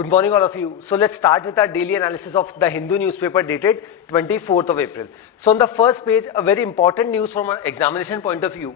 Good morning all of you. So let's start with our daily analysis of the Hindu newspaper dated 24th of April. So on the first page, a very important news from an examination point of view.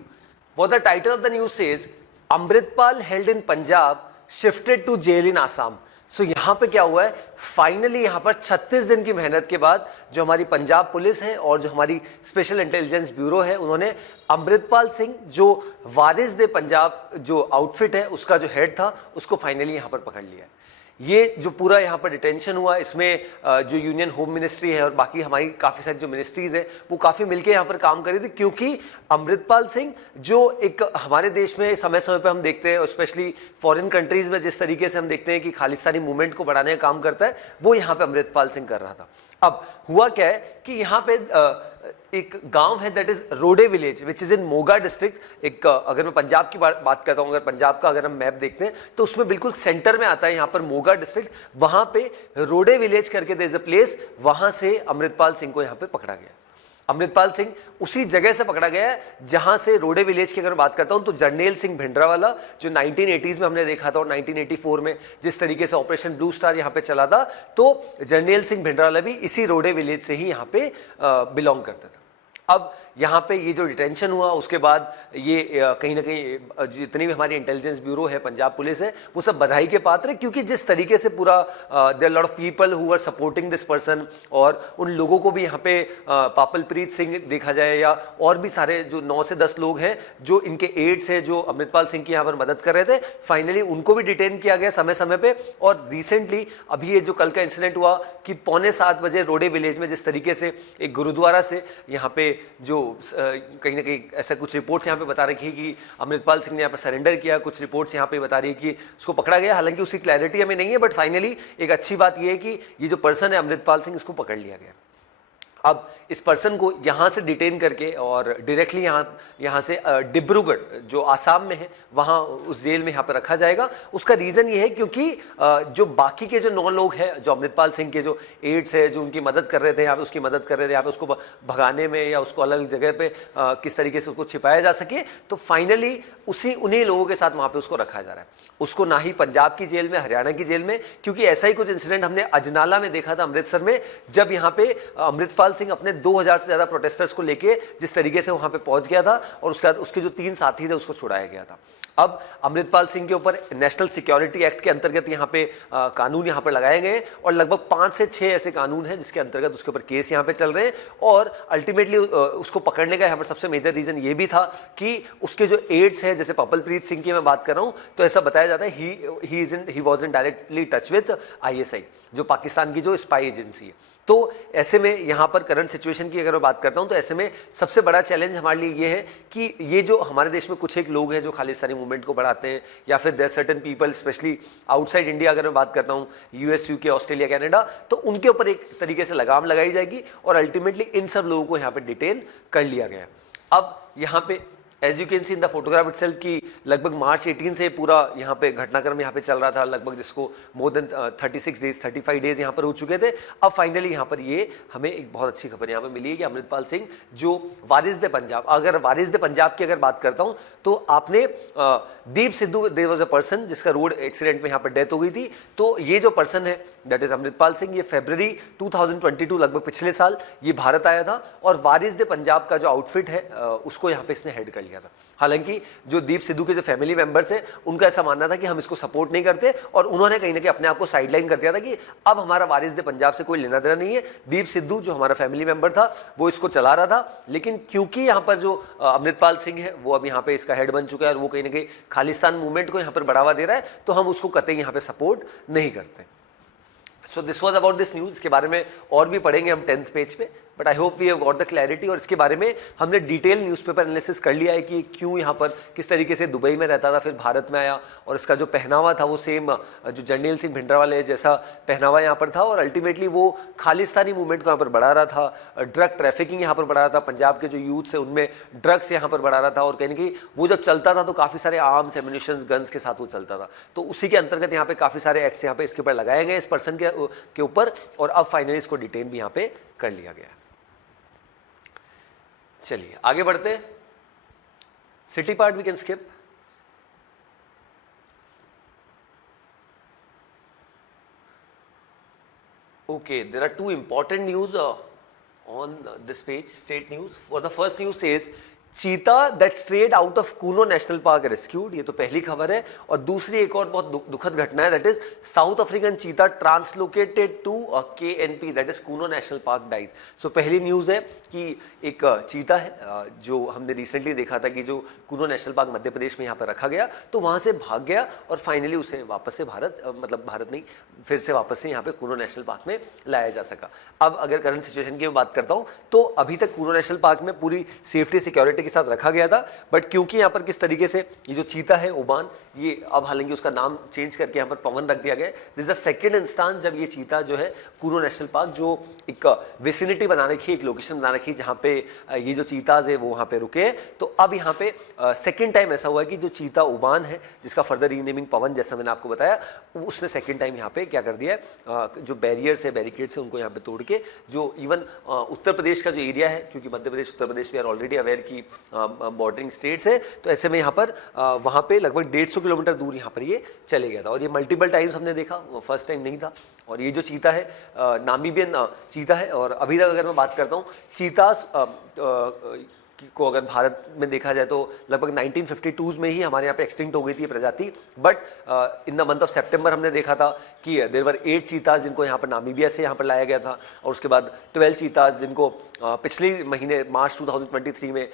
What the title of the news says, Amritpal held in Punjab shifted to jail in Assam. So यहाँ पे क्या हुआ है, finally यहाँ पर 36 दिन की मेहनत के बाद जो हमारी पंजाब पुलिस है और जो हमारी स्पेशल इंटेलिजेंस ब्यूरो है, उन्होंने अमृतपाल सिंह जो वारिस दे पंजाब जो आउटफिट है उसका जो हेड था उसको फाइनली यहाँ पर पकड़ लिया है। ये जो पूरा यहाँ पर डिटेंशन हुआ, इसमें जो यूनियन होम मिनिस्ट्री है और बाकी हमारी काफ़ी सारी जो मिनिस्ट्रीज़ है वो काफ़ी मिलके यहाँ पर काम कर रही थी, क्योंकि अमृतपाल सिंह जो एक हमारे देश में समय समय पे हम देखते हैं, स्पेशली फॉरेन कंट्रीज़ में जिस तरीके से हम देखते हैं कि खालिस्तानी मूवमेंट को बढ़ाने का काम करता है, वो यहाँ पे अमृतपाल सिंह कर रहा था। अब हुआ क्या है कि यहाँ पे एक गांव है दैट इज रोडे village which is in Moga district. एक अगर मैं पंजाब की बात करता हूं, अगर पंजाब का अगर हम मैप देखते हैं तो उसमें बिल्कुल सेंटर में आता है यहाँ पर मोगा डिस्ट्रिक्ट। वहां पे रोडे विलेज करके देयर इज अ प्लेस, वहां से अमृतपाल सिंह को यहाँ पे पकड़ा गया। अमृतपाल सिंह उसी जगह से पकड़ा गया है जहां से रोडे विलेज की अगर बात करता हूं तो जर्नैल सिंह भिंडरावाला जो 1980s में हमने देखा था और 1984 में जिस तरीके से ऑपरेशन ब्लू स्टार यहां पे चला था, तो जर्नैल सिंह भिंडरावाला भी इसी रोडे विलेज से ही यहां पे बिलोंग करता था। अब यहाँ पे ये जो डिटेंशन हुआ उसके बाद ये कहीं ना कहीं जितनी भी हमारी इंटेलिजेंस ब्यूरो है, पंजाब पुलिस है, वो सब बधाई के पात्र है, क्योंकि जिस तरीके से पूरा there lot of people who are supporting this person, और उन लोगों को भी यहाँ पे पापलप्रीत सिंह देखा जाए या और भी सारे जो 9 से 10 लोग हैं जो इनके एड्स है जो अमृतपाल सिंह की यहाँ पर मदद कर रहे थे, फाइनली उनको भी डिटेन किया गया समय समय पे। और रिसेंटली अभी ये जो कल का इंसिडेंट हुआ कि 6:45 बजे रोडे विलेज में जिस तरीके से एक गुरुद्वारा से यहाँ पे जो कहीं ना कहीं ऐसा कुछ रिपोर्ट्स यहाँ पे बता रही है कि अमृतपाल सिंह ने यहाँ पे सरेंडर किया, कुछ रिपोर्ट्स यहाँ पे बता रही है कि उसको पकड़ा गया, हालांकि उसकी क्लैरिटी हमें नहीं है, बट फाइनली एक अच्छी बात यह है कि ये जो पर्सन है अमृतपाल सिंह, इसको पकड़ लिया गया। अब इस पर्सन को यहाँ से डिटेन करके और डायरेक्टली यहाँ से डिब्रूगढ़ जो आसाम में है वहाँ उस जेल में यहाँ पर रखा जाएगा। उसका रीज़न ये है क्योंकि जो बाकी के जो 9 लोग हैं जो अमृतपाल सिंह के जो एड्स है जो उनकी मदद कर रहे थे, यहाँ पे उसकी मदद कर रहे थे, यहाँ पे उसको भगाने में या उसको अलग जगह पे किस तरीके से उसको छिपाया जा सके, तो फाइनली उन्हीं लोगों के साथ वहाँ पे उसको रखा जा रहा है। उसको ना ही पंजाब की जेल में, हरियाणा की जेल में, क्योंकि ऐसा ही कुछ इंसिडेंट हमने अजनाला में देखा था अमृतसर में, जब यहाँ पे अमृतपाल सिंह अपने 2000 से ज्यादा प्रोटेस्टर्स को लेके जिस तरीके से वहां पे पहुंच गया था और उसके बाद उसके जो 3 साथी थे उसको छुड़ाया गया था। अब अमृतपाल सिंह के ऊपर नेशनल सिक्योरिटी एक्ट के अंतर्गत यहाँ पे कानून यहाँ पर लगाए गए और लगभग 5 से 6 ऐसे कानून हैं जिसके अंतर्गत उसके ऊपर केस यहाँ पे चल रहे हैं। और अल्टीमेटली उसको पकड़ने का यहाँ पर सबसे मेजर रीजन ये भी था कि उसके जो एड्स है, जैसे पापलप्रीत सिंह की मैं बात कर रहा हूँ, तो ऐसा बताया जाता है he was in directly touch with ISI जो पाकिस्तान की जो स्पाई एजेंसी है। तो ऐसे में यहाँ पर करंट सिचुएशन की अगर मैं बात करता हूँ तो ऐसे में सबसे बड़ा चैलेंज हमारे लिए ये है कि ये जो हमारे देश में कुछ एक लोग हैं जो खालिस्तानी मूवमेंट को बढ़ाते हैं, या फिर there certain people specially outside India, अगर मैं बात करता हूँ US, UK, ऑस्ट्रेलिया, कनाडा, तो उनके ऊपर एक तरीके से लगाम लगाई जाएगी और अल्टीमेटली इन सब लोगों को यहाँ पर डिटेन कर लिया गया। अब यहाँ पे as you can see in the photograph itself की लगभग मार्च 18 से पूरा यहाँ पे घटनाक्रम यहाँ पे चल रहा था, लगभग जिसको मोर देन 36 डेज 35 डेज यहाँ पर हो चुके थे। अब फाइनली यहाँ पर ये हमें एक बहुत अच्छी खबर यहाँ पे मिली है कि अमृतपाल सिंह जो वारिस दे पंजाब, अगर वारिस दे पंजाब की अगर बात करता हूँ तो आपने Deep Sidhu there was a person जिसका रोड एक्सीडेंट में यहाँ पर डेथ हो गई थी। तो ये जो पर्सन है दैट इज अमृतपाल सिंह, ये फरवरी 2022 लगभग पिछले साल ये भारत आया था और वारिस दे पंजाब का जो आउटफिट है उसको यहाँ पे इसने हेड कर लिया था। हालांकि जो दीप सिद्धू के जो फैमिली मेंबर्स हैं उनका ऐसा मानना था कि हम इसको सपोर्ट नहीं करते और उन्होंने कहीं ना कहीं अपने आप को साइडलाइन कर दिया था कि अब हमारा वारिस दे पंजाब से कोई लेना देना नहीं है। दीप सिद्धू जो हमारा फैमिली मेंबर था वो इसको चला रहा था, लेकिन क्योंकि यहाँ पर जो अमृतपाल सिंह है वो अब यहाँ पे इसका हेड बन चुका है और वो कहीं ना कहीं खालिस्तान मूवमेंट को यहाँ पर बढ़ावा दे रहा है, तो हम उसको कतई यहाँ पे सपोर्ट नहीं करते। So this was about this news. इसके बारे में और भी पढ़ेंगे हम 10th पेज पे, but I hope we have got the clarity. और इसके बारे में हमने डिटेल न्यूज़पेपर एनालिसिस कर लिया है कि क्यों यहाँ पर किस तरीके से दुबई में रहता था फिर भारत में आया और इसका जो पहनावा था वो सेम जो जर्नैल सिंह भिंडरावाले जैसा पहनावा यहाँ पर था और अल्टीमेटली वो खालिस्तानी मूवमेंट को यहाँ पर बढ़ा रहा था, ड्रग ट्रैफिकिंग यहाँ पर बढ़ा रहा था, पंजाब के जो यूथ है उनमें ड्रग्स यहाँ पर बढ़ा रहा था और कहीं ना कहीं वो जब चलता था तो काफ़ी सारे आर्म्स, एम्युनिशंस, गन्स के साथ वो चलता था। तो उसी के अंतर्गत यहाँ पे काफ़ी सारे एक्ट्स यहाँ पे इसके ऊपर लगाए गए इस पर्सन के ऊपर और अब फाइनली इसको डिटेन भी यहाँ पे कर लिया गया। चलिए आगे बढ़ते हैं। City part we can skip. Okay, there are two important news on this page, state news. For the first news says चीता that strayed out of Kuno national park rescued, ये तो पहली खबर है। और दूसरी एक और बहुत दुखद घटना है, that is South African cheetah translocated to KNP, that is Kuno national park dies. So पहली न्यूज है कि एक चीता है जो हमने रिसेंटली देखा था कि जो कूनो नेशनल पार्क मध्य प्रदेश में यहाँ पर रखा गया, तो वहाँ से भाग गया और फाइनली उसे वापस से भारत मतलब भारत नहीं, फिर से वापस से यहाँ पे कूनो नेशनल पार्क में लाया जा सका। अब अगर करंट सिचुएशन की मैं बात करता हूँ तो अभी तक कूनो नेशनल पार्क में पूरी सेफ्टी सिक्योरिटी के साथ रखा गया था, बट क्योंकि यहाँ पर किस तरीके से ये जो चीता है ओबान, ये अब हालांकि उसका नाम चेंज करके यहाँ पर पवन रख दिया गया। This is the second instance जब ये चीता जो है कूनो नेशनल पार्क, जो एक विसिनिटी बना रखी है, एक लोकेशन बना रखी है जहाँ पे ये जो चीताज है वो वहाँ पे रुके हैं, तो अब यहाँ पे सेकेंड टाइम ऐसा हुआ है कि जो चीता ओबान है जिसका फर्दर रीनेमिंग पवन, जैसा मैंने आपको बताया, उसने सेकेंड टाइम यहाँ पे क्या कर दिया है, जो बैरियर्स है, बैरिकेड्स है, उनको यहाँ पे तोड़ के जो इवन उत्तर प्रदेश का जो एरिया है, क्योंकि Madhya Pradesh Uttar Pradesh we are already aware की बॉर्डरिंग स्टेट्स है, तो ऐसे में यहाँ पर वहाँ पे लगभग 150 किलोमीटर दूर यहाँ पर ये चले गया था। और ये मल्टीपल टाइम्स हमने देखा, फर्स्ट टाइम नहीं था। और ये जो चीता है नामीबियन चीता है, और अभी तक अगर मैं बात करता हूँ चीतास को अगर भारत में देखा जाए तो लगभग 1952 में ही हमारे यहाँ पे एक्सटिंक्ट हो गई थी प्रजाति, but in the month of September हमने देखा था कि देयर वर 8 चीताज जिनको यहाँ पर नामीबिया से यहाँ पर लाया गया था, और उसके बाद 12 चीताज जिनको पिछले महीने मार्च 2023 में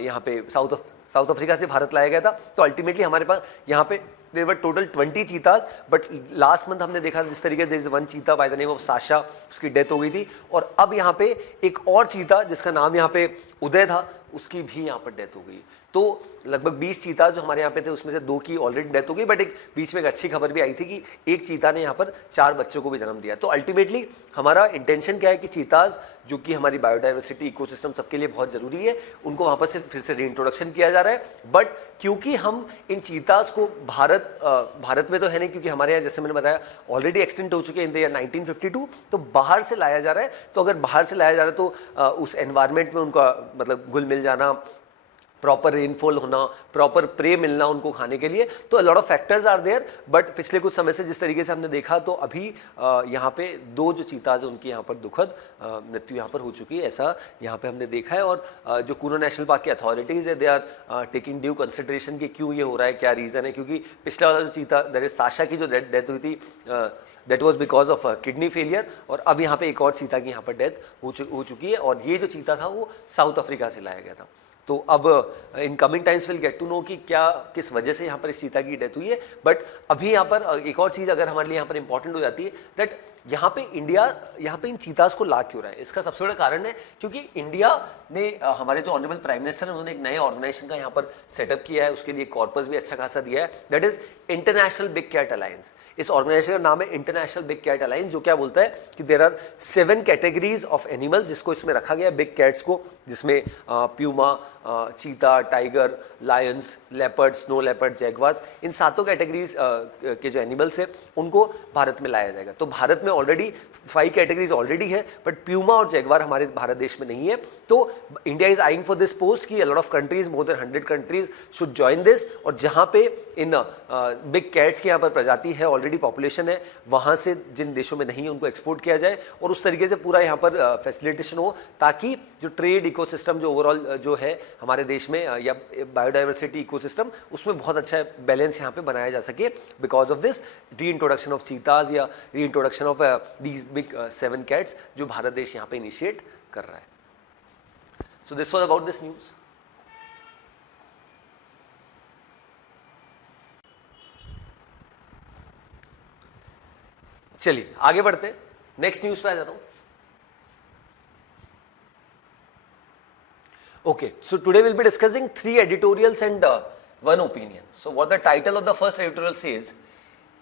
यहाँ पे साउथ अफ्रीका से भारत लाया गया था। तो अल्टीमेटली हमारे पास यहाँ पे there were total 20 cheetahs, but last month हमने देखा जिस तरीके से there is one cheetah by the name of Sasha, उसकी डेथ हो गई थी। और अब यहाँ पे एक और चीता जिसका नाम यहाँ पे उदय था, उसकी भी यहाँ पर डेथ हो गई। तो लगभग 20 चीता जो हमारे यहाँ पे थे उसमें से 2 की ऑलरेडी डेथ हो गई, बट एक बीच में एक अच्छी खबर भी आई थी कि एक चीता ने यहाँ पर 4 बच्चों को भी जन्म दिया। तो अल्टीमेटली हमारा इंटेंशन क्या है कि चीताज जो कि हमारी बायोडाइवर्सिटी इकोसिस्टम सबके लिए बहुत जरूरी है, उनको वहाँ पर से फिर से रीइंट्रोडक्शन किया जा रहा है। बट क्योंकि हम इन चीताज को भारत में तो है नहीं, क्योंकि हमारे यहाँ जैसे मैंने बताया ऑलरेडी एक्सटेंट हो चुके हैं इन द ईयर 1952, तो बाहर से लाया जा रहा है। तो अगर बाहर से लाया जा रहा है तो उस एनवायरमेंट में उनका मतलब घुल मिल जाना, प्रॉपर रेनफॉल होना, प्रॉपर प्रे मिलना उनको खाने के लिए, तो lot of factors are there. But पिछले कुछ समय से जिस तरीके से हमने देखा, तो अभी यहाँ पे 2 जो चीताज है उनकी यहाँ पर दुखद मृत्यु यहाँ पर हो चुकी है, ऐसा यहाँ पे हमने देखा है। और जो कूनो नेशनल पार्क की अथॉरिटीज़ है, they are taking due consideration कि क्यों ये हो रहा है, क्या रीज़न है। क्योंकि पिछला वाला जो चीता दैट इज साशा की जो डेथ हुई थी, that was because of kidney failure, और अब यहाँ पे एक और चीता की यहाँ पर डेथ हो चुकी है। और ये जो चीता था वो साउथ अफ्रीका से लाया गया था। तो अब in coming times will get to know कि क्या किस वजह से यहाँ पर इस चीता की डेथ हुई है। बट अभी यहाँ पर एक और चीज़ अगर हमारे लिए यहाँ पर इंपॉर्टेंट हो जाती है, दैट यहाँ पे इंडिया यहाँ पे इन चीताज को ला क्यों रहा है, इसका सबसे बड़ा कारण है क्योंकि इंडिया ने हमारे जो ऑनरेबल प्राइम मिनिस्टर हैं उन्होंने एक नए ऑर्गेनाइजेशन का यहाँ पर सेटअप किया है, उसके लिए कॉर्पस भी अच्छा खासा दिया है, that is international big cat alliance. इस ऑर्गेनाइजेशन का नाम है इंटरनेशनल बिग कैट अलायंस, जो क्या बोलता है कि there are 7 categories of animals जिसको इसमें रखा गया बिग कैट्स को, जिसमें puma, cheetah, tiger, lions, leopard, snow leopard, jaguars, in 7 categories के जो एनिमल्स है उनको भारत में लाया जाएगा। तो भारत में ऑलरेडी 5 कैटेगरीज ऑलरेडी है, बट प्यूमा और जैगवार हमारे भारत देश में नहीं है। तो India is eyeing for this post कि a lot of countries, more than 100 countries should join this, और जहां पे इन बिग कैट्स की यहाँ पर प्रजाति है, ऑलरेडी पॉपुलेशन है, वहां से जिन देशों में नहीं है उनको एक्सपोर्ट किया जाए, और उस तरीके से पूरा यहाँ पर फैसिलिटेशन हो, ताकि जो ट्रेड इकोसिस्टम जो ओवरऑल जो है हमारे देश में या बायोडाइवर्सिटी इकोसिस्टम, उसमें बहुत अच्छा बैलेंस यहाँ पे बनाया जा सके बिकॉज ऑफ दिस री इंट्रोडक्शन ऑफ चीताज या री introduction of these big 7 cats जो भारत देश यहाँ पे इनिशिएट कर रहा है। So this was about this news. चलिए आगे बढ़ते, नेक्स्ट न्यूज पे आ जाता हूं। Okay, so today we'll be discussing 3 editorials and 1 opinion. So what the title of the first editorial says,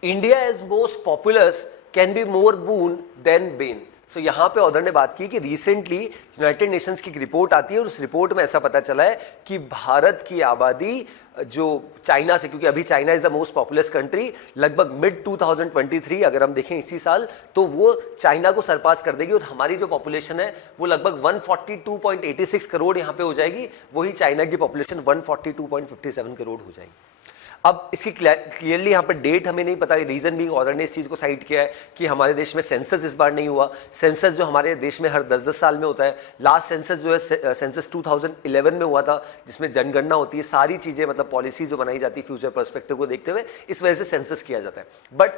India as most populous can be more boon than bane. So यहाँ पे author ने बात की कि recently United Nations की एक report आती है, और उस रिपोर्ट में ऐसा पता चला है कि भारत की आबादी जो चाइना से, क्योंकि अभी China is the most populous country, लगभग मिड 2023 अगर हम देखें इसी साल, तो वो चाइना को सरपास कर देगी, और हमारी जो पॉपुलेशन है वो लगभग 142.86 करोड़ यहाँ पे हो जाएगी, वही चाइना की पॉपुलेशन 142.57 करोड़ हो जाएगी। अब इसकी क्लियरली यहाँ पर डेट हमें नहीं पता, रीजन भी ऑर्डर ने इस चीज को साइड किया है कि हमारे देश में सेंसस इस बार नहीं हुआ। सेंसस जो हमारे देश में हर 10-10 साल में होता है, लास्ट सेंसस जो है सेंसस 2011 में हुआ था, जिसमें जनगणना होती है, सारी चीजें मतलब पॉलिसी जो बनाई जाती है फ्यूचर पर्सपेक्टिव को देखते हुए, इस वजह से सेंसस किया जाता है। बट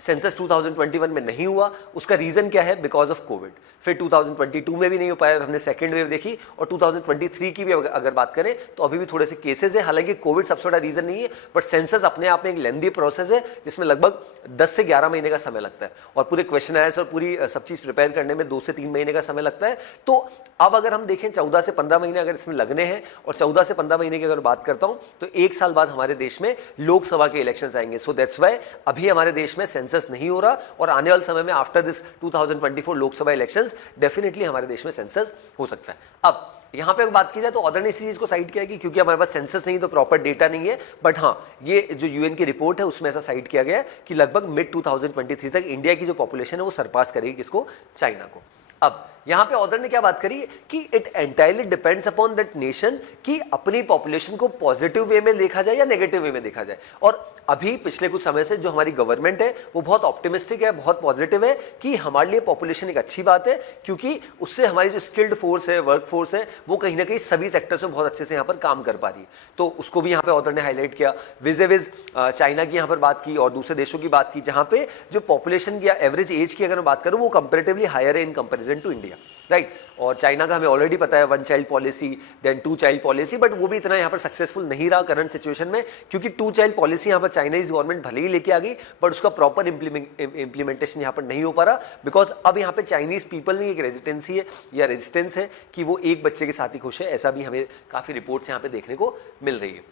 सेंसस 2021 में नहीं हुआ, उसका रीजन क्या है? Because of Covid. फिर 2022 में भी नहीं हो पाया, हमने सेकेंड वेव देखी, और 2023 की भी अगर बात करें तो अभी भी थोड़े से केसेस है। हालांकि कोविड सबसे बड़ा रीजन नहीं है, बट सेंसस अपने आप में एक लेंदी प्रोसेस है जिसमें लगभग 10 से 11 महीने का समय लगता है, और पूरे क्वेश्चनर्स और पूरी सब चीज प्रिपेयर करने में 2 से 3 महीने का समय लगता है। तो अब अगर हम देखें 14 से 15 महीने अगर इसमें लगने हैं, और 14 से 15 महीने की अगर बात करता हूं तो 1 साल बाद हमारे देश में लोकसभा के इलेक्शंस आएंगे। सो दैट्स व्हाई अभी हमारे देश में सेंसस नहीं हो रहा, और आने वाले समय में after this 2024 Lok Sabha elections definitely हमारे देश में सेंसस हो सकता है। अब यहां पे बात की जाए तो ऑर्डर ने इस चीज को साइड किया कि क्योंकि हमारे पास सेंसस नहीं तो प्रॉपर डेटा नहीं है, बट हाँ ये जो यूएन की रिपोर्ट है उसमें ऐसा साइड किया गया है कि लगभग मिड 2023 तक इंडिया की जो पॉपुलेशन है वो सरपास करेगी किसको? चाइना को। अब यहां पे ऑथर ने क्या बात करी कि it entirely depends upon that nation कि अपनी पॉपुलेशन को पॉजिटिव वे में देखा जाए या नेगेटिव वे में देखा जाए। और अभी पिछले कुछ समय से जो हमारी गवर्नमेंट है वो बहुत ऑप्टिमिस्टिक है, बहुत पॉजिटिव है कि हमारे लिए पॉपुलेशन एक अच्छी बात है, क्योंकि उससे हमारी जो स्किल्ड फोर्स है, वर्क फोर्स है, वो कहीं ना कहीं सभी सेक्टर्स में बहुत अच्छे से यहाँ पर काम कर पा रही है। तो उसको भी यहाँ पे ऑथर ने हाईलाइट किया। विज चाइना की यहाँ पर बात की और दूसरे देशों की बात की जहाँ पे जो पॉपुलेशन की या एवरेज एज की अगर मैं बात करूँ वो कंपेरेटिवली हायर है in comparison to India, right. और चाइना का हमें ऑलरेडी पता है 1 child policy, then 2 child policy, but वो भी इतना यहाँ पर सक्सेसफुल नहीं रहा करंट सिचुएशन में, क्योंकि 2 चाइल्ड पॉलिसी यहाँ पर चाइनीज गवर्नमेंट भले ही लेके आ गई, बट उसका प्रॉपर इंप्लीमेंटेशन यहाँ पर नहीं हो पा रहा, बिकॉज अब यहाँ पे चाइनीज पीपल में एक रेजिस्टेंसी है या रेजिस्टेंस है कि वो एक बच्चे के साथ ही खुश है। ऐसा भी हमें काफी रिपोर्ट्स यहाँ पे देखने को मिल रही है।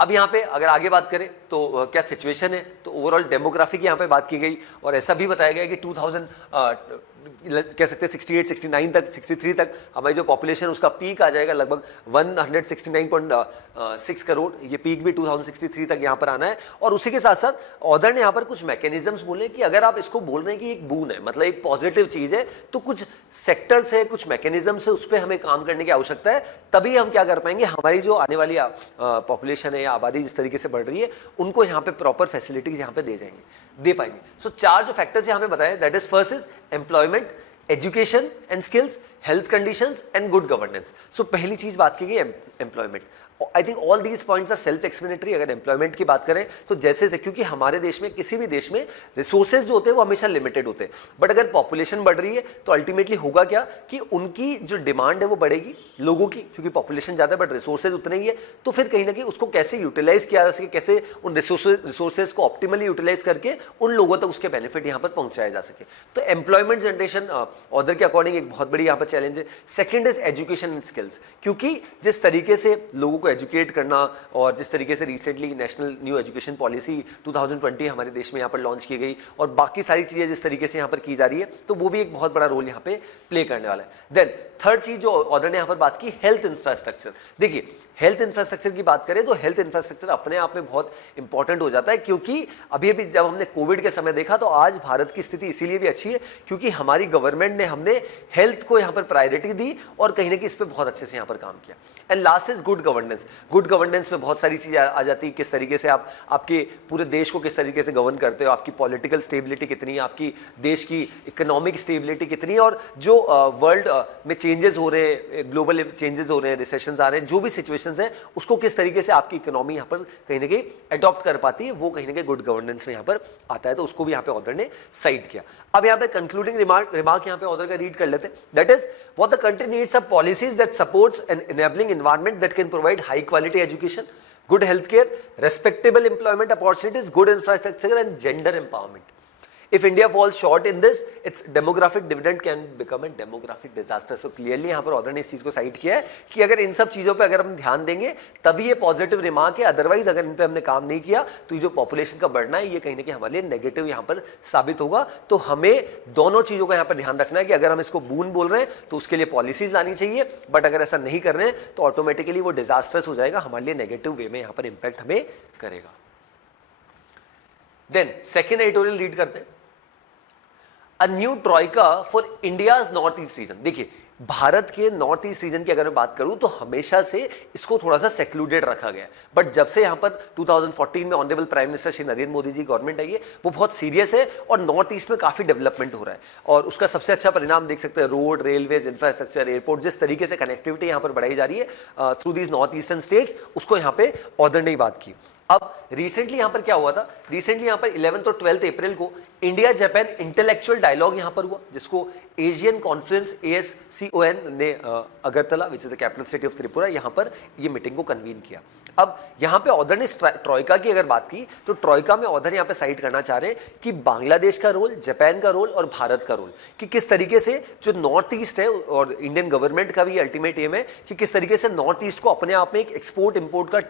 अब यहाँ पे अगर आगे बात करें तो क्या सिचुएशन है, तो ओवरऑल डेमोग्राफी की यहाँ पे बात की गई, और ऐसा भी बताया गया कि 2000 कह सकते हैं 68, 69 तक, 63 तक हमारी जो पॉपुलेशन उसका पीक आ जाएगा लगभग 169.6 करोड़। ये पीक भी 2063 तक यहाँ पर आना है। और उसी के साथ साथ ऑथर ने यहाँ पर कुछ मैकेनिज्म्स बोले कि अगर आप इसको बोल रहे हैं कि एक बून है, मतलब एक पॉजिटिव चीज है, तो कुछ सेक्टर्स है, कुछ मैकेनिज्म्स है, उस पर हमें काम करने की आवश्यकता है, तभी हम क्या कर पाएंगे, हमारी जो आने वाली पॉपुलेशन है या आबादी जिस तरीके से बढ़ रही है उनको यहाँ पे प्रॉपर फैसिलिटीज यहाँ पे दे पाएंगे। सो 4 जो फैक्टर्स यहाँ पे बताए, that is first is employment, education and skills, health conditions and good governance. So पहली चीज बात की गई employment. I think all these points are self explanatory. अगर एम्प्लॉयमेंट की बात करें तो जैसे क्योंकि हमारे देश में, किसी भी देश में रिसोर्सेज जो होते हैं वो हमेशा लिमिटेड होते हैं, बट अगर पॉपुलेशन बढ़ रही है तो अल्टीमेटली होगा क्या कि उनकी जो डिमांड है वो बढ़ेगी लोगों की, क्योंकि पॉपुलेशन ज्यादा है बट रिसोर्सेज उतने ही है। तो फिर कहीं ना कहीं उसको कैसे यूटिलाइज किया जा सके, कैसे उन रिसोर्सेज को ऑप्टिमली यूटिलाइज करके उन लोगों तक उसके बेनिफिट यहाँ पर पहुंचाया जा सके। तो एम्प्लॉयमेंट जनरेशन ऑथर के अकॉर्डिंग एक बहुत बड़ी यहाँ पर चैलेंज है। Second is education and skills, क्योंकि जिस तरीके से लोगों को एजुकेट करना और जिस तरीके से recently national new education policy 2020 हमारे देश में यहाँ पर लॉन्च की गई और बाकी सारी चीजें जिस तरीके से यहाँ पर की जा रही है, तो वो भी एक बहुत बड़ा रोल यहाँ पे प्ले करने वाला है। देन थर्ड चीज जो ऑथर ने यहाँ पर बात की, हेल्थ इंफ्रास्ट्रक्चर। देखिए हेल्थ इंफ्रास्ट्रक्चर की बात करें तो हेल्थ इंफ्रास्ट्रक्चर अपने आप में बहुत इंपॉर्टेंट हो जाता है, क्योंकि अभी जब हमने कोविड के समय देखा तो आज भारत की स्थिति इसीलिए भी अच्छी है क्योंकि हमारी गवर्नमेंट ने हमने हेल्थ को यहाँ पर प्रायोरिटी दी और कहीं ना कहीं इस पर बहुत अच्छे से यहाँ पर काम किया। And last is good governance. Good governance में बहुत सारी चीजें आ जाती है, किस तरीके से आप आपके पूरे देश को किस तरीके से गवर्न करते हो, आपकी पॉलिटिकल स्टेबिलिटी कितनी है, आपकी देश की इकोनॉमिक स्टेबिलिटी कितनी है, और जो वर्ल्ड में चेंजेस हो रहे हैं, ग्लोबल चेंजेस हो रहे हैं, रिसेशंस आ रहे हैं, जो भी सिचुएशंस है उसको किस तरीके से आपकी इकोनॉमी यहाँ पर कहीं ना कहीं अडॉप्ट कर पाती है, वो कहीं ना कहीं गुड गवर्नेंस में यहाँ पर आता है। तो उसको भी यहाँ पे ऑथर ने साइड किया। अब यहाँ पे कंक्लूडिंग रिमार्क यहाँ पे ऑथर का रीड कर लेते हैं। That is what the country needs are policies that supports an enabling environment that can provide high quality education, good healthcare, respectable employment opportunities, good infrastructure and gender empowerment. If India falls short in this, its demographic dividend can become a demographic disaster. So clearly यहाँ पर author ने इस चीज को side किया है कि अगर इन सब चीजों पे अगर हम ध्यान देंगे तभी ये पॉजिटिव रिमार्क है, अदरवाइज अगर इन पे हमने काम नहीं किया तो ये जो पॉपुलेशन का बढ़ना है ये कहीं ना कहीं हमारे लिए नेगेटिव यहाँ पर साबित होगा। तो हमें दोनों चीजों का यहाँ पर ध्यान रखना है कि अगर हम इसको बून बोल रहे हैं तो उसके लिए पॉलिसीज लानी चाहिए, बट अगर ऐसा नहीं कर रहे हैं तो ऑटोमेटिकली वो डिजास्टर्स हो जाएगा, हमारे लिए नेगेटिव वे में यहाँ पर इंपैक्ट हमें करेगा। देन सेकेंड एडिटोरियल रीड करते हैं, A new troika for India's northeast region। देखिए भारत के नॉर्थ ईस्ट रीजन की अगर मैं बात करूं तो हमेशा से इसको थोड़ा सा सेक्लूडेड रखा गया, बट जब से यहां पर 2014 में honourable prime minister Shri Narendra Modi ji government आई है, वो बहुत सीरियस है और नॉर्थ ईस्ट में काफी डेवलपमेंट हो रहा है और उसका सबसे अच्छा परिणाम देख सकते हैं, रोड, रेलवेज, इंफ्रास्ट्रक्चर, एयरपोर्ट, जिस तरीके से कनेक्टिविटी यहां पर बढ़ाई जा रही है through these north eastern states, उसको यहां पे ऑर्डर ने बात की। अब रिसेंटली यहां पर क्या हुआ था, रिसेंटली यहां पर 11 और 12 अप्रैल को इंडिया जापान इंटेलेक्चुअल डायलॉग यहां पर हुआ, जिसको एशियन कॉन्फ्रेंस ASCON ने Agartala which is the capital city of Tripura यहां पर ये मीटिंग को कन्वीन किया। अब यहां पे ऑर्डर ने ट्रॉयका की अगर बात की तो ट्रॉयका में ऑर्डर यहां पे साइड करना चाह रहे हैं कि बांग्लादेश का रोल, जापान का रोल और भारत का रोल, कि किस तरीके से जो नॉर्थ ईस्ट है और इंडियन गवर्नमेंट का भी अल्टीमेट एम है कि किस तरीके से नॉर्थ ईस्ट को अपने आप में एक एक्सपोर्ट इंपोर्ट का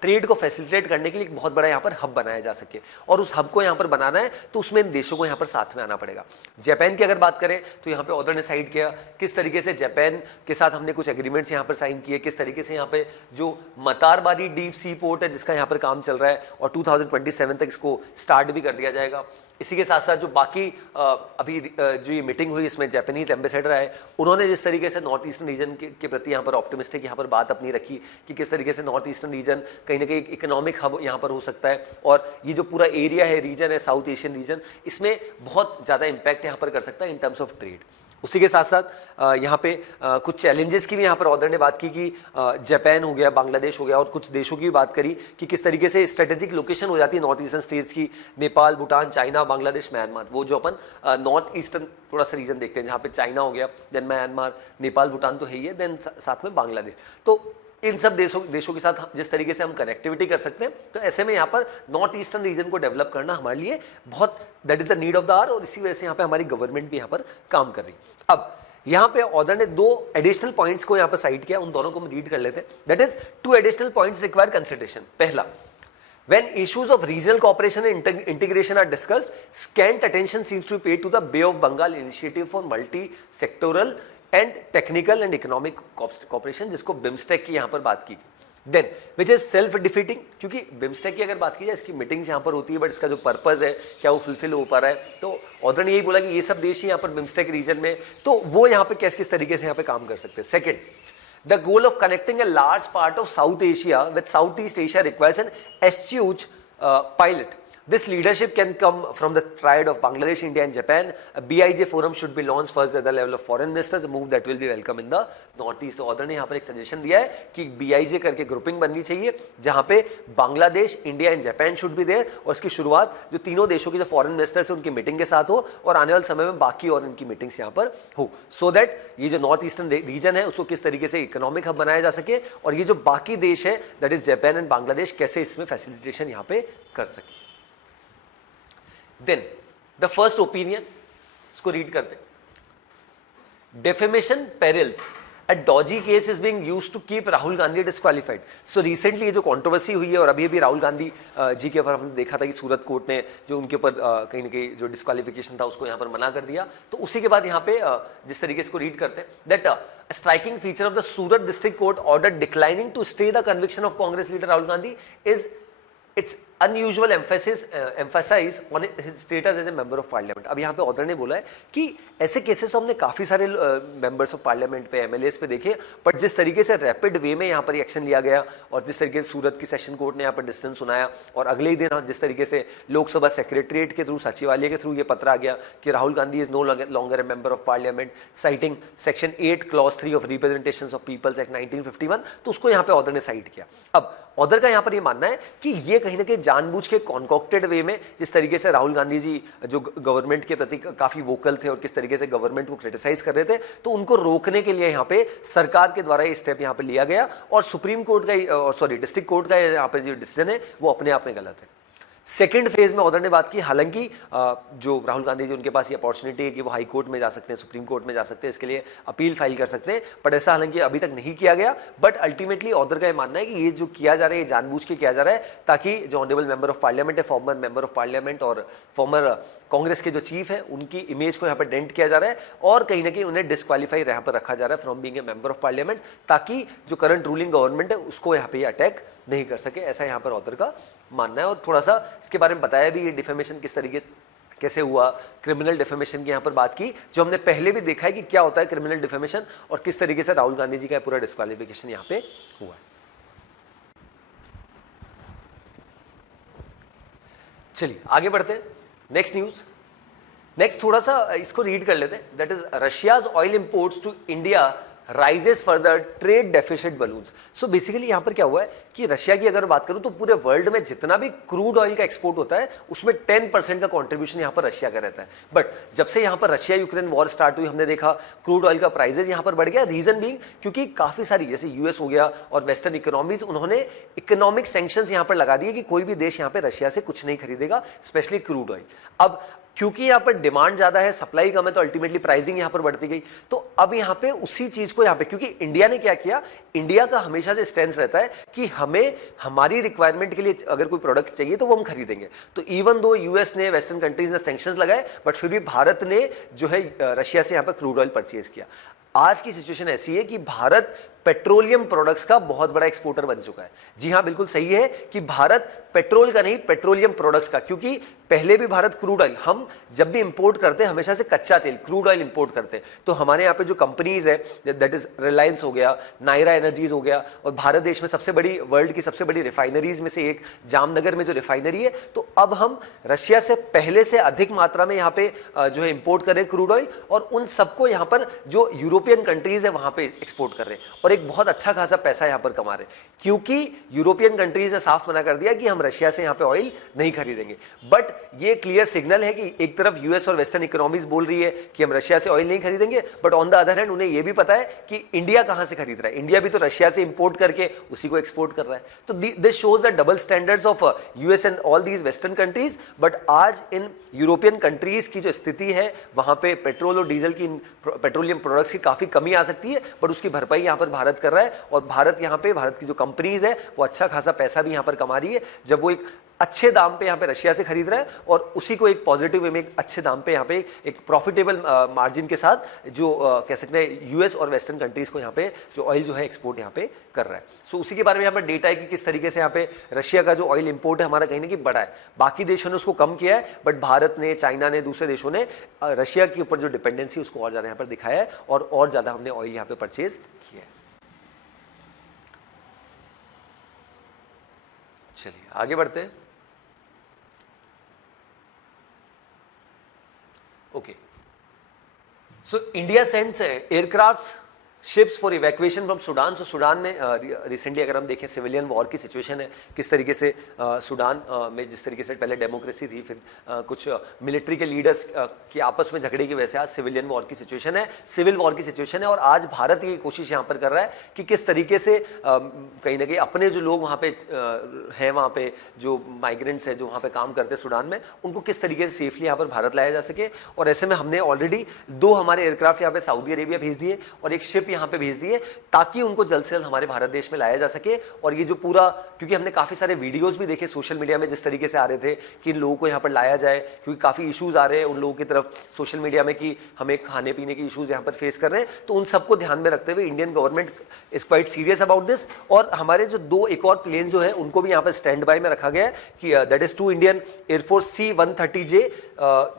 ट्रेड को फैसिलिटेट करने के लिए एक बहुत बड़ा यहां पर हब बनाया जा सके, और उस हब को यहां पर बनाना है तो उसमें इन देशों को यहां पर साथ में आना पड़ेगा। जापान की अगर बात करें तो यहां पे ऑर्डर ने साइड किया किस तरीके से जापान के साथ हमने कुछ एग्रीमेंट्स यहां पर साइन किए, किस तरीके से यहां पे जो मतारबारी डीप सी पोर्ट है जिसका यहां पर काम चल रहा है और 2027 तक इसको स्टार्ट भी कर दिया जाएगा। इसी के साथ साथ जो बाकी अभी जो ये मीटिंग हुई इसमें जापानीज एम्बेसडर आए, उन्होंने जिस तरीके से नॉर्थ ईस्टर्न रीजन के प्रति यहाँ पर ऑप्टिमिस्टिक यहाँ पर बात अपनी रखी कि किस तरीके से नॉर्थ ईस्टर्न रीजन कहीं ना कहीं एक इकोनॉमिक हब यहाँ पर हो सकता है और ये जो पूरा एरिया है, रीजन है, साउथ एशियन रीजन, इसमें बहुत ज़्यादा इम्पैक्ट यहाँ पर कर सकता है इन टर्म्स ऑफ ट्रेड। उसी के साथ साथ यहाँ पे कुछ चैलेंजेस की भी यहाँ पर ऑर्डर ने बात की कि जापान हो गया, बांग्लादेश हो गया और कुछ देशों की भी बात करी कि किस तरीके से स्ट्रेटेजिक लोकेशन हो जाती है नॉर्थ ईस्टर्न स्टेट्स की, नेपाल, भूटान, चाइना, बांग्लादेश, म्यांमार, वो जो अपन नॉर्थ ईस्टर्न थोड़ा सा रीजन देखते हैं जहाँ पे चाइना हो गया, देन म्यांमार, नेपाल, भूटान तो है ही है, देन साथ में बांग्लादेश। तो इन सब देशों के साथ जिस तरीके से हम कनेक्टिविटी कर सकते हैं, तो ऐसे में यहाँ पर नॉर्थ ईस्टर्न रीजन को डेवलप करना हमारे लिए बहुत that is the need of the hour, और इसी वजह से यहाँ पे हमारी गवर्नमेंट भी यहाँ पर काम कर रही है। अब यहाँ पे ऑर्डर ने दो एडिशनल पॉइंट्स को यहाँ पर साइड किया, उन दोनों को हम रीड कर लेते हैं। That is two additional points require consideration. पहला, when issues of regional cooperation and integration are discussed, scant attention seems to be paid to the Bay of Bengal initiative for multi-sectoral and technical and economic cooperation, जिसको BIMSTEC की यहाँ पर बात की। Then which is self defeating, क्योंकि BIMSTEC की अगर बात की जाए इसकी मीटिंग्स यहाँ पर होती है, बट इसका जो पर्पज है क्या वो फुलफिल हो पा रहा है, तो ऑर्डर ने यही बोला कि ये सब देश ही यहाँ पर बिम्स्टेक रीजन में, तो वो यहाँ पे किस तरीके से यहाँ पे काम कर सकते हैं। Second, the goal of connecting a large part of South Asia with Southeast Asia requires an astute pilot. This leadership can come from the triad of Bangladesh, India and Japan. A BIJ forum should be launched first at the level of foreign ministers, a move that will be welcome in the North East. Order ने यहाँ पर एक suggestion दिया है कि BIJ करके grouping बननी चाहिए जहाँ पे Bangladesh, India and Japan should be there, और इसकी शुरुआत जो तीनों देशों के जो फॉरेन मिनिस्टर्स हैं उनकी मीटिंग के साथ हो और आने वाले समय में बाकी और इनकी मीटिंग्स यहाँ पर हो, सो दैट ये जो नॉर्थ ईस्टर्न रीजन है उसको किस तरीके से इकोनॉमिक हब बनाया जा सके और ये जो बाकी देश है that is Japan and Bangladesh कैसे इसमें फैसिलिटेशन यहाँ पे कर सके। Then the first opinion, इसको रीड करते हैं। Defamation perils, a dodgy case is being used to keep Rahul Gandhi disqualified. So recently ये जो कंट्रोवर्सी हुई है और अभी अभी राहुल गांधी जी के ऊपर हमने देखा था कि सूरत कोर्ट ने जो उनके ऊपर कहीं ना कहीं जो डिस्क्वालिफिकेशन था उसको यहाँ पर मना कर दिया, तो उसी के बाद यहाँ पे जिस तरीके से इसको रीड करते हैं, that striking feature of the Surat district court order declining to stay the conviction of Congress leader Rahul Gandhi is its unusual emphasis on his status as a member of parliament. अब यहाँ पे order ने बोला है कि ऐसे cases हमने काफी सारे मेंबर्स ऑफ पार्लियामेंट पे, एमएलएस पे देखे, बट जिस तरीके से रैपिड वे में यहाँ पर एक्शन लिया गया और जिस तरीके से सूरत की सेशन कोर्ट ने यहाँ पर डिस्टेंस सुनाया और अगले ही दिन जिस तरीके से लोकसभा सेक्रेटरिएट के थ्रू, सचिवालय के थ्रू ये पत्र आ गया कि Rahul Gandhi is no longer a member of parliament, citing section 8 clause 3 of representation of people's act 1951, तो उसको यहाँ पे ऑर्डर ने साइड किया। अब ऑर्डर का यहाँ पर ये मानना है कि ये कहीं ना कहीं जानबूझ के कॉन्कॉक्टेड वे में जिस तरीके से राहुल गांधी जी जो गवर्नमेंट के प्रति काफी वोकल थे और किस तरीके से गवर्नमेंट को क्रिटिसाइज कर रहे थे, तो उनको रोकने के लिए यहाँ पे सरकार के द्वारा ये स्टेप यहाँ पे लिया गया और सुप्रीम कोर्ट का डिस्ट्रिक्ट कोर्ट का यहाँ पे जो डिसीजन है वो अपने आप में गलत है। सेकेंड फेज में ऑर्डर ने बात की, हालांकि जो राहुल गांधी जी उनके पास ये अपॉर्चुनिटी है कि वो हाई कोर्ट में जा सकते हैं, सुप्रीम कोर्ट में जा सकते हैं, इसके लिए अपील फाइल कर सकते हैं, बट ऐसा हालांकि अभी तक नहीं किया गया। बट अल्टीमेटली ऑर्डर का ये मानना है कि ये जो किया जा रहा है ये जानबूझ के किया जा रहा है ताकि जो ऑनरेबल मेंबर ऑफ पार्लियामेंट है, फॉर्मर मेंबर ऑफ पार्लियामेंट और फॉर्मर कांग्रेस के जो चीफ है, उनकी इमेज को यहाँ पर डेंट किया जा रहा है और कहीं ना कहीं उन्हें डिस्क्वालीफाई यहाँ पर रखा जा रहा है from being a member of parliament, ताकि जो करंट रूलिंग गवर्नमेंट है उसको यहाँ पे अटैक नहीं कर सके, ऐसा यहाँ पर ऑथर का मानना है। और थोड़ा सा इसके बारे में बताया भी ये डिफेमेशन किस तरीके कैसे हुआ, क्रिमिनल डिफेमेशन की यहाँ पर बात की, जो हमने पहले भी देखा है कि क्या होता है क्रिमिनल डिफेमेशन और किस तरीके से राहुल गांधी जी का पूरा डिस्क्वालिफिकेशन यहाँ पे हुआ है। चलिए आगे बढ़ते हैं, नेक्स्ट न्यूज। नेक्स्ट थोड़ा सा इसको रीड कर लेते हैं, that is Russia's oil imports to India rises further, trade deficit balloons. So basically यहां पर क्या हुआ है कि रशिया की अगर बात करूं तो पूरे वर्ल्ड में जितना भी क्रूड ऑयल का एक्सपोर्ट होता है उसमें 10% का कंट्रीब्यूशन यहां पर रशिया का रहता है। बट जब से यहां पर रशिया यूक्रेन वॉर स्टार्ट हुई, हमने देखा क्रूड ऑयल का प्राइसेस यहां पर बढ़ गया। रीजन बीइंग क्योंकि काफी सारी जैसे यूएस हो गया और वेस्टर्न इकोनॉमीज, उन्होंने इकोनॉमिक सैंक्शंस यहां पर लगा दिए कि कोई भी देश यहां पर रशिया से कुछ नहीं खरीदेगा, स्पेशली क्रूड ऑयल। अब क्योंकि यहां पर डिमांड ज्यादा है, सप्लाई कम है, तो अल्टीमेटली प्राइसिंग यहां पर बढ़ती गई। तो अब यहां पे उसी चीज को यहां पे, क्योंकि इंडिया ने क्या किया, इंडिया का हमेशा से स्टैंड रहता है कि हमें हमारी रिक्वायरमेंट के लिए अगर कोई प्रोडक्ट चाहिए तो वो हम खरीदेंगे। तो इवन दो यूएस ने, वेस्टर्न कंट्रीज ने सैंक्शंस लगाए, बट फिर भी भारत ने जो है रशिया से यहां पर क्रूड ऑयल परचेज किया। आज की सिचुएशन ऐसी है कि भारत पेट्रोलियम प्रोडक्ट्स का बहुत बड़ा एक्सपोर्टर बन चुका है। जी हां, बिल्कुल सही है कि भारत पेट्रोल का नहीं, पेट्रोलियम प्रोडक्ट्स का, क्योंकि पहले भी भारत क्रूड ऑयल, हम जब भी इंपोर्ट करते हैं हमेशा से कच्चा तेल क्रूड ऑयल इंपोर्ट करते हैं। तो हमारे यहाँ पे जो कंपनीज है, दैट इज रिलायंस हो गया, नायरा एनर्जीज हो गया, और भारत देश में सबसे बड़ी, वर्ल्ड की सबसे बड़ी रिफाइनरीज में से एक जामनगर में जो रिफाइनरी है, तो अब हम रशिया से पहले से अधिक मात्रा में यहाँ पे जो है इंपोर्ट कर रहे हैं क्रूड ऑयल, और उन सबको यहाँ पर जो यूरोपियन कंट्रीज है वहां पे एक्सपोर्ट कर रहे हैं, और एक बहुत अच्छा खासा पैसा यहाँ पर कमा रहे हैं, क्योंकि यूरोपियन कंट्रीज ने साफ मना कर दिया कि हम रशिया से यहाँ पे ऑयल नहीं खरीदेंगे। बट ये क्लियर सिग्नल है कि एक तरफ यूएस और वेस्टर्न इकोनॉमीज बोल रही है कि हम रशिया से ऑयल नहीं खरीदेंगे, but on the other hand उन्हें यह भी पता है कि इंडिया कहां से खरीद रहा है, इंडिया भी तो रशिया से इंपोर्ट करके उसी को एक्सपोर्ट कर रहा है। तो this shows the double standards of US and all these western countries. But आज इन यूरोपियन कंट्रीज की जो स्थिति है, वहां पे पेट्रोल और डीजल की, पेट्रोलियम प्रोडक्ट्स की काफी कमी आ सकती है, बट उसकी भरपाई यहां पर भारत कर रहा है, और भारत यहां पे, भारत की जो कंपनीज है वो अच्छा खासा पैसा भी यहां पर कमा रही है, जब वो एक अच्छे दाम पे यहाँ पे रशिया से खरीद रहा है, और उसी को एक पॉजिटिव वे में एक अच्छे दाम पे यहाँ पे एक प्रॉफिटेबल मार्जिन के साथ जो कह सकते हैं यूएस और वेस्टर्न कंट्रीज को यहाँ पे जो ऑयल जो है एक्सपोर्ट यहाँ पे कर रहा है। सो उसी के बारे में यहाँ पर डेटा है कि किस तरीके से यहाँ पे रशिया का जो ऑयल इंपोर्ट है हमारा कहीं ना कहीं बढ़ा है। बाकी देशों ने उसको कम किया है, बट भारत ने, चाइना ने, दूसरे देशों ने रशिया के ऊपर जो डिपेंडेंसी उसको और ज्यादा यहाँ पर दिखाया है, और ज्यादा हमने ऑयल यहाँ पे परचेज किया है। चलिए आगे बढ़ते हैं। Okay. So India sends aircrafts, ships for evacuation from Sudan. So Sudan में रिसेंटली अगर हम देखें सिविलियन वॉर की सिचुएशन है, किस तरीके से सुडान में जिस तरीके से पहले डेमोक्रेसी थी, फिर कुछ मिलिट्री के लीडर्स के आपस में झगड़े की वजह से आज सिविलियन वॉर की सिचुएशन है, सिविल वॉर की सिचुएशन है। और आज भारत ये कोशिश यहाँ पर कर रहा है कि किस तरीके से कहीं ना कहीं अपने जो लोग वहाँ पे हैं, वहाँ पे जो माइग्रेंट्स है जो वहाँ पे काम करते हैं सुडान में, उनको किस तरीके से सेफली यहाँ पर भारत लाया जा सके। और ऐसे में हमने ऑलरेडी 2 हमारे एयरक्राफ्ट यहाँ पे सऊदी अरेबिया भेज दिए और एक शिप यहाँ पे भेज दिए, ताकि उनको जल्द से जल्द हमारे भारत देश में लाया जा सके। और ये जो पूरा, क्योंकि हमने काफी सारे वीडियोस भी देखे सोशल मीडिया में जिस तरीके से आ रहे थे कि इन लोगों को यहाँ पर लाया जाए, क्योंकि काफी इश्यूज आ रहे हैं उन लोगों की तरफ सोशल मीडिया में कि हमें खाने पीने के इश्यूज यहाँ पर फेस कर रहे हैं। तो उन सबको ध्यान में रखते हुए Indian government is quite serious about this. और हमारे जो 2 एक और प्लेन जो है उनको भी यहाँ पर स्टैंड बाय में रखा गया है कि that is 2 Indian air force C-130J,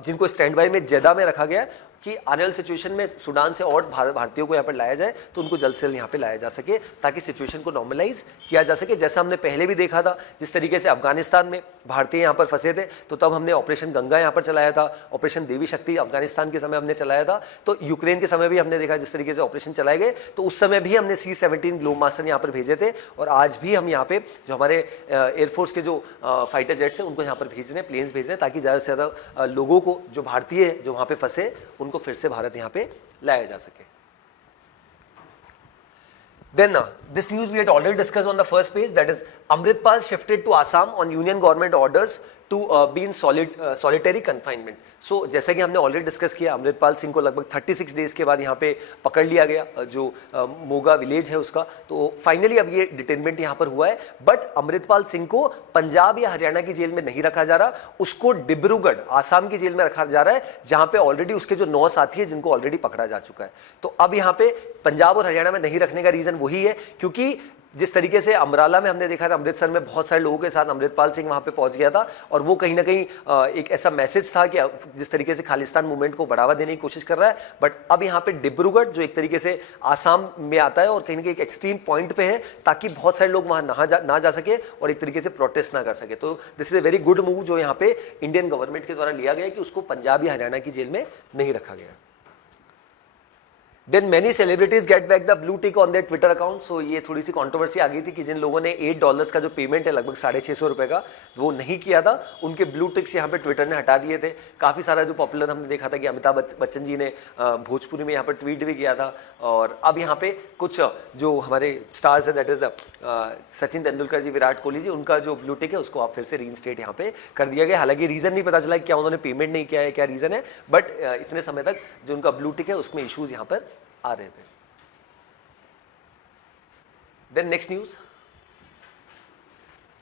जिनको स्टैंड बाय में जेदा में रखा गया है कि आने वाली सिचुएशन में सुडान से और भारतीयों को यहाँ पर लाया जाए, तो उनको जल्द से जल्द यहाँ पे लाया जा सके, ताकि सिचुएशन को नॉर्मलाइज किया जा सके। जैसा हमने पहले भी देखा था, जिस तरीके से अफगानिस्तान में भारतीय यहाँ पर फंसे थे, तो तब हमने ऑपरेशन गंगा यहाँ पर चलाया था, ऑपरेशन देवी शक्ति अफगानिस्तान के समय हमने चलाया था। तो यूक्रेन के समय भी हमने देखा जिस तरीके से ऑपरेशन चलाए गए, तो उस समय भी हमने C-17 ग्लोब मास्टर यहाँ पर भेजे थे। और आज भी हम यहाँ पे जो हमारे एयरफोर्स के जो फाइटर जेट्स हैं उनको यहाँ पर भेज रहे हैं, प्लेन्स भेज रहे हैं, ताकि ज़्यादा से ज़्यादा लोगों को, जो भारतीय जो वहाँ पे फंसे, उनको फिर से भारत यहां पे लाया जा सके। Then this news we had already discussed on the first page, that is Amritpal shifted to Assam on union government orders to be in solitary confinement. So जैसा कि हमने ऑलरेडी डिस्कस किया, अमृतपाल सिंह को लगभग 36 डेज के बाद यहाँ पे पकड़ लिया गया, जो मोगा विलेज है उसका। तो फाइनली अब ये डिटेनमेंट यहाँ पर हुआ है। बट अमृतपाल सिंह को पंजाब या हरियाणा की जेल में नहीं रखा जा रहा, उसको डिब्रूगढ़ आसाम की जेल में रखा जा रहा है, जहाँ पे ऑलरेडी उसके जो 9 साथी है जिनको ऑलरेडी पकड़ा जा चुका है। तो अब यहाँ पे पंजाब और हरियाणा में नहीं रखने का रीजन वही है, क्योंकि जिस तरीके से अमराला में हमने देखा था, अमृतसर में बहुत सारे लोगों के साथ अमृतपाल सिंह वहां पे पहुंच गया था और वो कहीं ना कहीं एक ऐसा मैसेज था कि जिस तरीके से खालिस्तान मूवमेंट को बढ़ावा देने की कोशिश कर रहा है, बट अब यहाँ पे डिब्रूगढ़ जो एक तरीके से आसाम में आता है और कहीं ना कहीं एक एक्सट्रीम पॉइंट पे है, ताकि बहुत सारे लोग वहां ना जा सके और एक तरीके से प्रोटेस्ट ना कर सके। तो this is a very good move जो यहाँ पे इंडियन गवर्नमेंट के द्वारा लिया गया कि उसको पंजाब या हरियाणा की जेल में नहीं रखा गया। Then many celebrities get back the blue tick on their Twitter account. So ये थोड़ी सी कंट्रोवर्सी आ गई थी कि जिन लोगों ने $8 का जो पेमेंट है लगभग $650 का वो नहीं किया था, उनके ब्लू टिक्स यहाँ पे ट्विटर ने हटा दिए थे। काफ़ी सारा जो पॉपुलर हमने देखा था कि अमिताभ बच्चन जी ने भोजपुरी में यहाँ पर ट्वीट भी किया था। और अब यहाँ पे कुछ जो हमारे स्टार्स है, दैट इज सचिन तेंदुलकर जी, विराट कोहली जी, उनका जो ब्लू टिक है उसको आप फिर से रीइंस्टेट यहाँ पे कर दिया गया। हालांकि रीज़न नहीं पता चला क्या उन्होंने पेमेंट नहीं किया है, क्या रीज़न है, बट इतने समय तक जो उनका ब्लू टिक है उसमें इशूज़ यहाँ पर आ रहे थे। Then next news,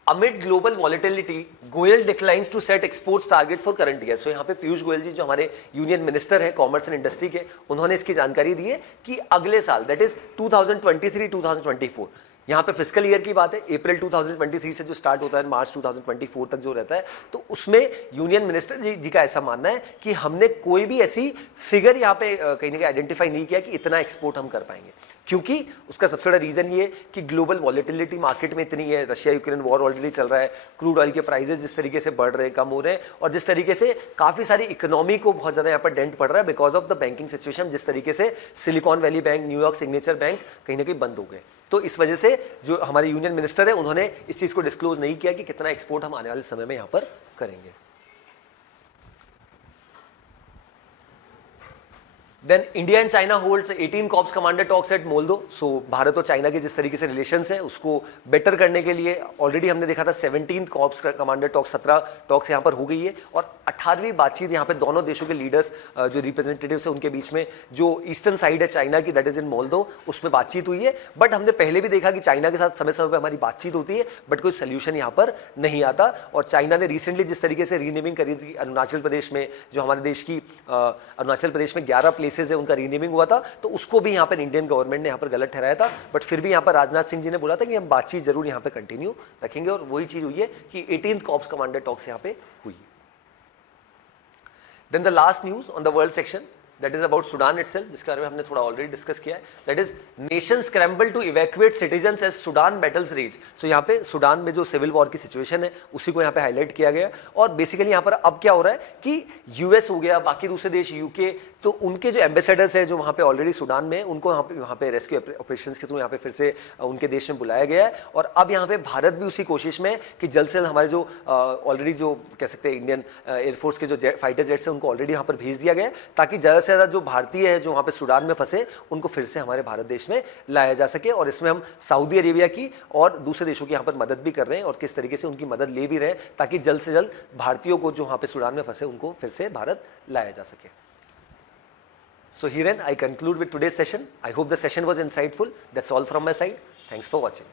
amid global volatility Goyal declines to set exports target for current year. So यहाँ पे पीयूष गोयल जी जो हमारे यूनियन मिनिस्टर हैं कॉमर्स एंड इंडस्ट्री के, उन्होंने इसकी जानकारी दी है कि अगले साल दैट इज 2023-2024, यहाँ पे फिस्कल ईयर की बात है, अप्रैल 2023 से जो स्टार्ट होता है मार्च 2024 तक जो रहता है, तो उसमें यूनियन मिनिस्टर जी का ऐसा मानना है कि हमने कोई भी ऐसी फिगर यहाँ पे कहीं ना कहीं आइडेंटिफाई नहीं किया कि इतना एक्सपोर्ट हम कर पाएंगे, क्योंकि उसका सबसे बड़ा रीजन ये कि ग्लोबल वॉलेटिलिटी मार्केट में इतनी है, रशिया यूक्रेन वॉर ऑलरेडी चल रहा है, क्रूड ऑयल के प्राइसेस जिस तरीके से बढ़ रहे हैं, कम हो रहे हैं, और जिस तरीके से काफी सारी इकोनॉमी को बहुत ज्यादा यहाँ पर डेंट पड़ रहा है because of the banking situation, जिस तरीके से silicon valley bank, New York signature bank कहीं ना कहीं बंद हो गए। तो इस वजह से जो हमारे यूनियन मिनिस्टर है उन्होंने इस चीज को डिस्क्लोज नहीं किया कि कितना एक्सपोर्ट हम आने वाले समय में यहां पर करेंगे। Then India and China holds 18 corps commander talks at Moldo. So Bharat और चाइना के जिस तरीके से रिलेशंस है उसको बेटर करने के लिए ऑलरेडी हमने देखा था 17 कॉर्प्स कमांडर टॉक्स, 17 टॉक्स यहाँ पर हो गई है, और 18वीं बातचीत यहाँ पे दोनों देशों के लीडर्स जो रिप्रेजेंटेटिव्स है उनके बीच में, जो ईस्टर्न साइड है चाइना की दैट इज इन मोल्दो, उसमें बातचीत हुई है। बट हमने पहले भी देखा कि चाइना के साथ समय समय पर हमारी बातचीत होती है बट कोई सोल्यूशन यहाँ पर नहीं आता। और चाइना ने रिसेंटली जिस तरीके से रीनेमिंग करी थी अरुणाचल प्रदेश में, जो हमारे देश की अरुणाचल प्रदेश में 11 प्लेसेस है उनका रीनेमिंग हुआ था, तो उसको भी यहाँ पर इंडियन गवर्नमेंट ने यहाँ पर गलत ठहराया था। बट फिर भी यहाँ पर राजनाथ सिंह जी ने बोला था कि हम बातचीत जरूर यहाँ पे कंटिन्यू रखेंगे, और वही चीज हुई है कि 18th कॉर्प्स कमांडर टॉक्स यहाँ पे हुई। Then the last news on the world section that is about Sudan itself, जिसके बारे में हमने थोड़ा ऑलरेडी डिस्कस किया है। That is nation scramble to evacuate citizens as Sudan battles rage. So यहाँ पे सुडान में जो सिविल वॉर की सिचुएशन है उसी को यहाँ पे हाईलाइट किया गया। और बेसिकली यहाँ पर अब क्या हो रहा है कि यूएस हो गया, बाकी दूसरे देश, यूके, तो उनके जो एम्बेसडर्स है जो वहाँ पे ऑलरेडी सुडान में, उनको वहाँ पे रेस्क्यू ऑपरेशन के थ्रू यहाँ पे फिर से उनके देश में बुलाया गया है। और अब यहाँ पे भारत भी उसी कोशिश में कि जल्द से जल्द हमारे जो ऑलरेडी जो कह सकते हैं इंडियन एयरफोर्स के जो फाइटर जेट्स हैं उनको ऑलरेडी यहाँ पर भेज दिया गया है, ताकि ज़्यादा से ज़्यादा जो भारतीय है जो वहाँ पे सुडान में फंसे उनको फिर से हमारे भारत देश में लाया जा सके। और इसमें हम सऊदी अरेबिया की और दूसरे देशों की यहाँ पर मदद भी कर रहे हैं और किस तरीके से उनकी मदद ले भी रहे हैं, ताकि जल्द से जल्द भारतीयों को जो वहाँ पे सुडान में फंसे उनको फिर से भारत लाया जा सके। So herein I conclude with today's session. I hope the session was insightful. That's all from my side. Thanks for watching.